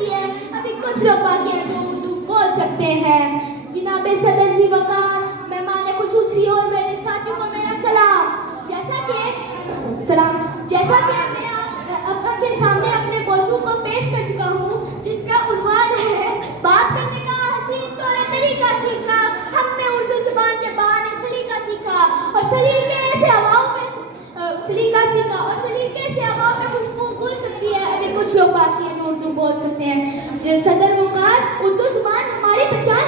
सकती है। अभी कुछ लोग बाकी हैं जो उर्दू बोल सकते हैं। जनाबे सदर जी वकार, मेहमान खुसूसी और मेरे साथियों को मेरा सलाम। जैसा कि मैं आपके सामने अपने मौजू को पेश कर चुका हूँ, जिसका उन्वान है बात करने का हसीन तौर तरीका सीखा। हमने उर्दू जुबान के बहाने सलीका सीखा और सलीके से हवाओं में खुशबू घुल सकती है। अभी कुछ लोग बाकी हैं जो उर्दू बोल सकते हैं। सदर वकार, उर्दू जुबान हमारी पहचान,